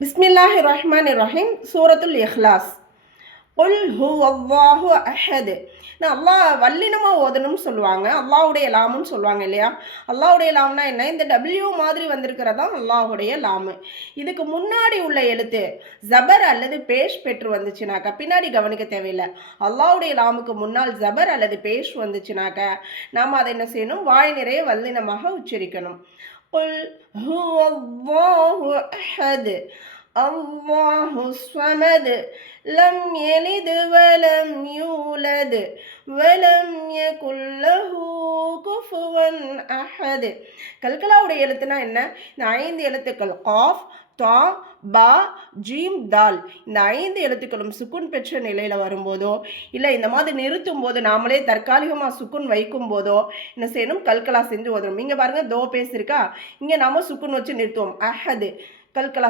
பிஸ்மில்லாஹிர் ரஹ்மானிர் ரஹீம். சூரத்துல் இஹ்லாஸ். குல் ஹுவல்லாஹு அஹத். நான் அல்லாஹ் வல்லினமாக ஓதணும்னு சொல்லுவாங்க, அல்லாஹுடைய லாமுன்னு சொல்லுவாங்க இல்லையா? அல்லாஹுடைய லாம்னா என்ன? இந்த டபிள்யூ மாதிரி வந்திருக்கிறதான் அல்லாஹுடைய லாமு. இதுக்கு முன்னாடி உள்ள எழுத்து ஜபர் அல்லது பேஷ் பெற்று வந்துச்சுனாக்கா பின்னாடி கவனிக்க தேவையில்லை. அல்லாஹுடைய லாமுக்கு முன்னால் ஜபர் அல்லது பேஷ் வந்துச்சுனாக்கா நாம் அதை என்ன செய்யணும்? வாய் நிறைய வல்லினமாக உச்சரிக்கணும். குல் ஹுவல்லாஹு அஹத் அல்லாஹு ஸமத் லம் யலித் வலம் யூலத் வலம் யகுல் லஹு குஃபுவன் அஹத். கல்கலாவுடைய எழுத்துனா என்ன? இந்த 5 எழுத்துக்கள் காஃப், தா, பா, ஜீம், தால். இந்த 5 எழுத்துக்களும் சுக்குன் பெற்ற நிலையில் வரும்போதோ இல்லை இந்த மாதிரி நிறுத்தும் போது நாமளே தற்காலிகமாக சுக்குன் வைக்கும் போதோ என்ன செய்யணும்? கல்கலா செஞ்சு ஓதணும். இங்கே பாருங்கள், தோ பேஸ் இருக்கா, இங்கே நாம சுக்குன் வச்சு நிறுத்துவோம். அஹது கல்கலா